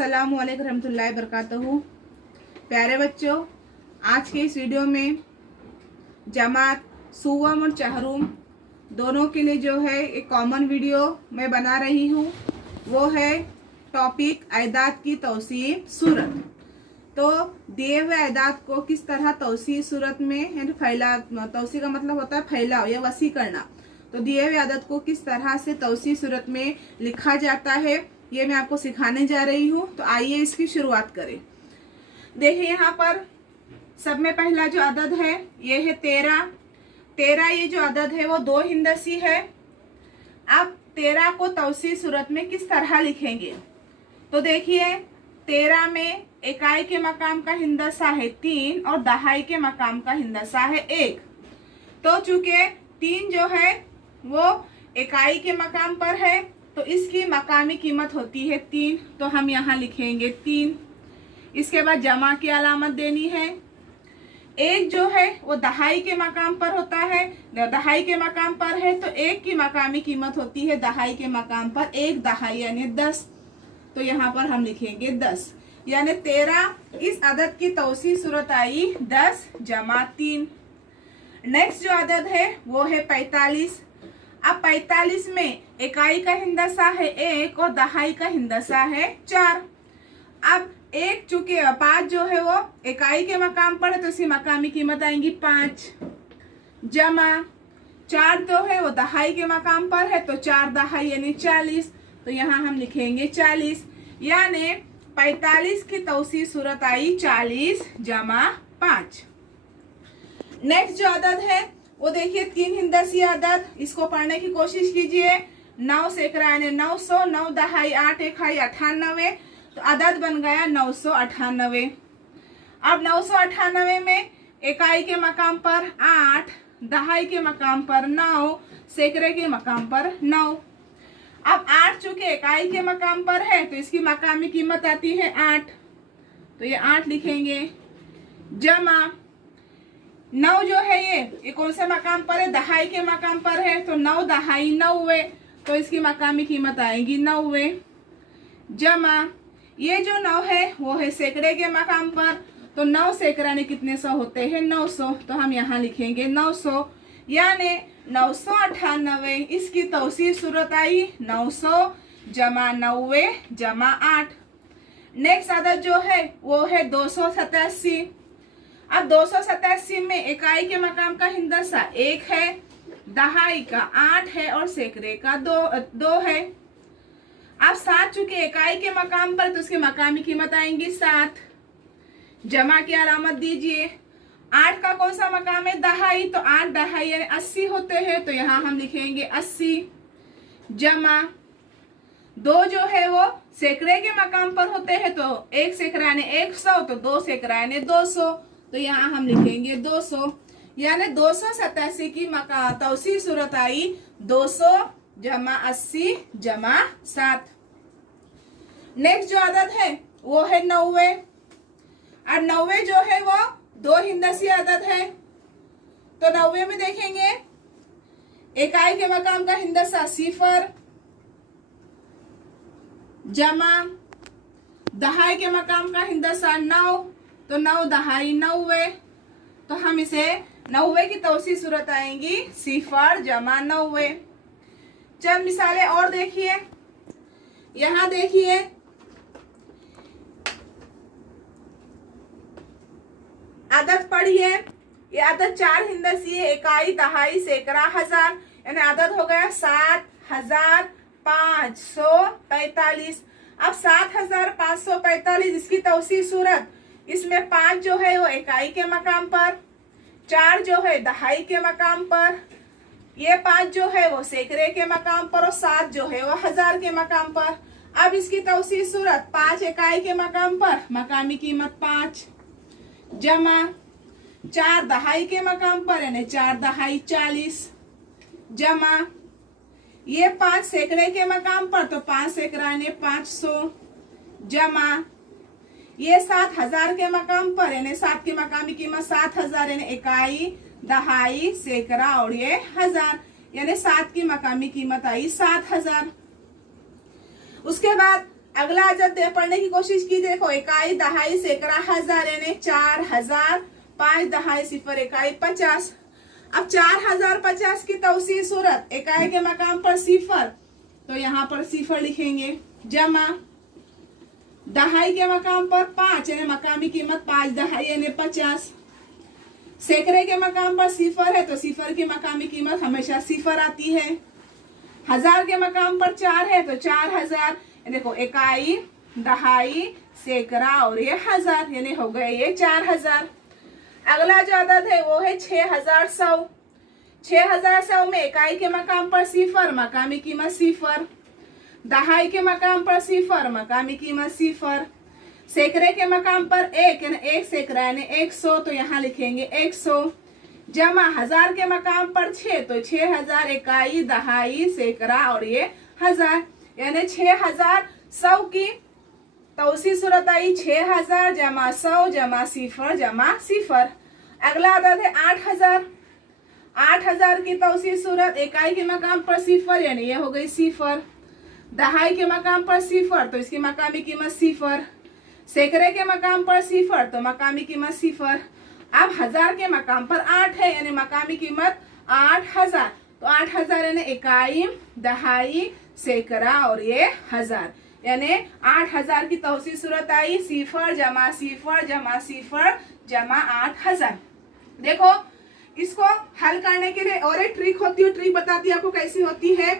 अस्सलाम वालेकुम रहमतुल्लाहि बरकातहू। प्यारे बच्चों, आज के इस वीडियो में जमात सुवम और चहरूम दोनों के लिए जो है एक कॉमन वीडियो मैं बना रही हूँ। वो है टॉपिक अयदाद की तौसीफ सूरत। तो दिए हुए अयदाद को किस तरह तौसीफ सूरत में यानी फैला, तौसीफ का मतलब होता है फैलाव या वसी करना। तो दिए हुए अदद को किस तरह से तौसीफ सूरत में लिखा जाता है ये मैं आपको सिखाने जा रही हूँ। तो आइए इसकी शुरुआत करें। देखिए यहाँ पर सब में पहला जो अदद है ये है 13। 13 ये जो अदद है वो 2 हिंदसी है। अब 13 को तौसीफ सूरत में किस तरह लिखेंगे? तो देखिए 13 में इकाई के मकाम का हिंदसा है 3 और दहाई के मकाम का हिंदसा है 1। तो चूंकि 3 जो है वो इकाई के मकाम पर है तो इसकी मकामी कीमत होती है 3, तो हम यहाँ लिखेंगे 3। इसके बाद जमा की अलामत देनी है। 1 जो है वो दहाई के मकाम पर होता है, दहाई के मकाम पर है तो 1 की मकामी कीमत होती है दहाई के मकाम पर 1 दहाई यानी 10। तो यहाँ पर हम लिखेंगे 10 यानी 13 इस अदद की तौसीफ सूरत आई 10 जमा 3। नेक्स्ट जो अदद है वो है 45। अब 45 में इकाई का हिंदसा है 1 और दहाई का हिंदसा है 4। अब 1 चूंकि 5 जो है वो इकाई के मकाम पर है तो इसकी मकामी कीमत आएंगी 5 जमा 4 जो है वो दहाई के मकाम पर है तो 4 दहाई यानी 40। तो यहाँ हम लिखेंगे 40 यानी 45 की तौसीफ सूरत आई 40 जमा 5। नेक्स्ट जो अदद है वो देखिए 3 हिंदसी अदद, इसको पढ़ने की कोशिश कीजिए। 9 सेकड़ा यानी 900, 9 दहाई 8 इकाई 98, तो अदद बन गया 998। अब 998 में इकाई के मकाम पर 8, दहाई के मकाम पर 9, सेकड़े के मकाम पर 9। अब 8 चूंकि इकाई के मकाम पर है तो इसकी मकामी कीमत आती है 8, तो ये 8 लिखेंगे जमा 9 जो है ये कौन से मकाम पर है? दहाई के मकाम पर है तो 9 दहाई 90, तो इसकी मकामी कीमत आएगी 90 जमा ये जो 9 है वो है सेकड़े के मकाम पर, तो 9 सेकड़ा ने कितने सौ होते हैं? 900, तो हम यहाँ लिखेंगे 900 यानी 998 इसकी तौसीफ सूरत आई 900 जमा 90 जमा 8। नेक्स्ट अदद जो है वो है 287। अब 287 में इकाई के मकाम का हिंदसा 1 है, दहाई का 8 है और सेकड़े का 2 है। अब 7 चूंकि इकाई के मकाम पर तो उसकी मकामी कीमत आएंगी 7। जमा की अलामत दीजिए। 8 का कौन सा मकाम है? दहाई, तो 8 दहाई यानी 80 होते हैं, तो यहाँ हम लिखेंगे 80 जमा 2 जो है वो सेकड़े के मकाम पर होते हैं तो 1 सेकड़ा यानी 100, तो 2 सेकड़ा यानी 200, तो यहाँ हम लिखेंगे 200 यानी 287 की तौसीफ सूरत आई 200 जमा 80 जमा 7। नेक्स्ट जो अदद है वो है 90। और 90 जो है वो 2 हिंदसी अदद है। तो 90 में देखेंगे इकाई के मकाम का हिंदसा 0 जमा दहाई के मकाम का हिंदसा 9, तो 9 दहाई 90, तो हम इसे 90 की तौसीफ सूरत आएंगी 0 जमा 90। चल मिसालें और देखिए। यहाँ देखिए अदद पढ़िए। ये अदद 4 हिंदसी है, इकाई दहाई सेकड़ा हजार, यानी अदद हो गया 7545। अब 7545 इसकी तौसीफ सूरत, इसमें 5 जो है वो इकाई के मकाम पर, 4 जो है दहाई के मकाम पर, ये 5 जो है वो सेकड़े के मकाम पर और 7 जो है वो हजार के मकाम पर। अब इसकी तौसीफ सूरत 5 इकाई के मकाम पर, मकामी कीमत 5 जमा 4 दहाई के मकाम पर यानी 4 दहाई 40 जमा ये 5 सेकड़े के मकाम पर तो 5 सेकड़ा यानी 500 जमा ये 7 हजार के मकाम पर यानी 7 की मकामी कीमत 7000 यानी इकाई दहाई सेकड़ा और ये हजार यानी 7 की मकामी कीमत आई 7000। उसके बाद अगला अदद पढ़ने की कोशिश की। देखो इकाई, दहाई, सैकड़ा, हजार यानी 4000, 5 दहाई 0 इकाई 50। अब 4050 की तौसीर सूरत, इकाई के मकाम पर 0 तो यहाँ पर 0 लिखेंगे, जमा दहाई के मकाम पर 5 यानी मकामी कीमत 5 दहाई यानी 50। सैकड़े के मकाम पर 0 है तो 0 की मकामी कीमत हमेशा 0 आती है। हजार के मकाम पर 4 है तो 4000। देखो इकाई, दहाई, सैकड़ा और ये हजार यानी हो गए ये 4000। अगला जो अदद है वो है 6100। 6100 में इकाई के मकाम पर 0 मकामी कीमत 0, दहाई के मकाम पर 0 मकामी कीमत 0, सैकड़े के मकाम पर 1 यानी 1 सैकड़ा यानी 100 तो यहाँ लिखेंगे 100, जमा हजार के मकाम पर 6 तो 6000 इकाई, दहाई, सैकड़ा और ये हजार यानी 6100 की तौसीर सूरत आई 6000 जमा 100 जमा 0 जमा 0। अगला अदद है 8000। 8000 की तौसीर सूरत, इकाई के मकाम पर 0 यानी ये हो गई 0, दहाई के मकाम पर 0 तो इसकी मकामी कीमत 0, सैकड़े के मकाम पर 0 तो मकामी कीमत 0। अब हजार के मकाम पर 8 है यानी मकामी कीमत 8000 तो 8000 यानी इकाई, दहाई, सैकड़ा और ये हजार यानी 8000 की तौसीर सूरत आई 0 जमा 0 जमा 0 जमा 8000। देखो इसको हल करने के लिए और एक ट्रिक होती है, ट्रिक बताती है आपको कैसी होती है।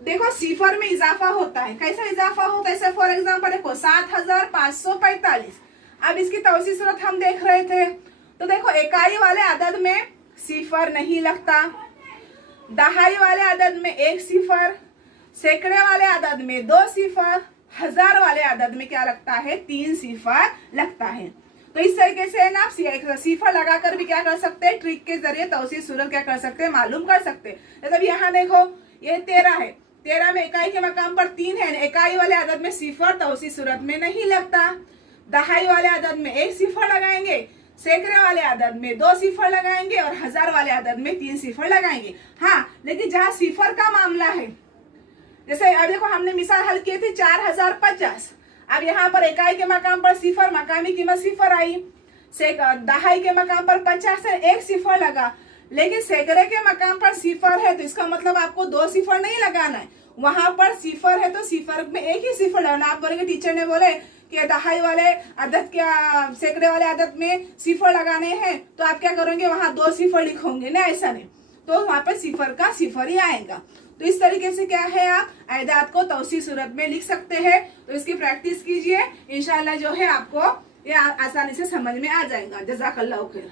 देखो 0 में इजाफा होता है, कैसा इजाफा होता है, फॉर एग्जाम्पल देखो 7545। अब इसकी तौसीर सूरत हम देख रहे थे तो देखो इकाई वाले अदद में 0 नहीं लगता, दहाई वाले अदद में 1 0, सैकड़े वाले अदद में 2 0, हजार वाले अदद में क्या लगता है 3 0 लगता है। तो इस तरीके से ना आप 0 लगाकर भी क्या कर सकते हैं, ट्रिक के जरिए तौसीर सूरत क्या कर सकते हैं मालूम कर सकते हैं। जब यहाँ देखो ये 13 है, 13 में इकाई के मकाम पर 3 है, इकाई वाले अदद में 0 तौसीर सूरत में नहीं लगता, दहाई वाले अदद में 1 0 लगाएंगे, सैकड़े वाले अदद में 2 0 लगाएंगे और हजार वाले अदद में 3 0 लगाएंगे। हाँ लेकिन जहाँ 0 का मामला है, जैसे अब देखो हमने मिसाल हल की थी 4050। अब यहाँ पर इकाई के मकाम पर 0 मकामी कीमत 0 आई, दहाई के मकाम पर 50 से 1 0 लगा, लेकिन सैकड़े के मकाम पर 0 है तो इसका मतलब आपको 2 0 नहीं लगाना है, वहां पर 0 है तो 0 में 1 ही 0 लगाना। आप बोलेंगे टीचर ने बोले कि दहाई वाले अदद क्या सैकड़े वाले अदद में 0 लगाने हैं तो आप क्या करोगे वहां 2 0 लिखोगे ना, ऐसा नहीं, तो वहां पर 0 का 0 ही आएगा। तो इस तरीके से क्या है आप अदाद को तौसीर सूरत में लिख सकते हैं। तो इसकी प्रैक्टिस कीजिए, इंशाल्लाह जो है आपको ये आसानी से समझ में आ जाएगा। जज़ाकल्लाह खैर।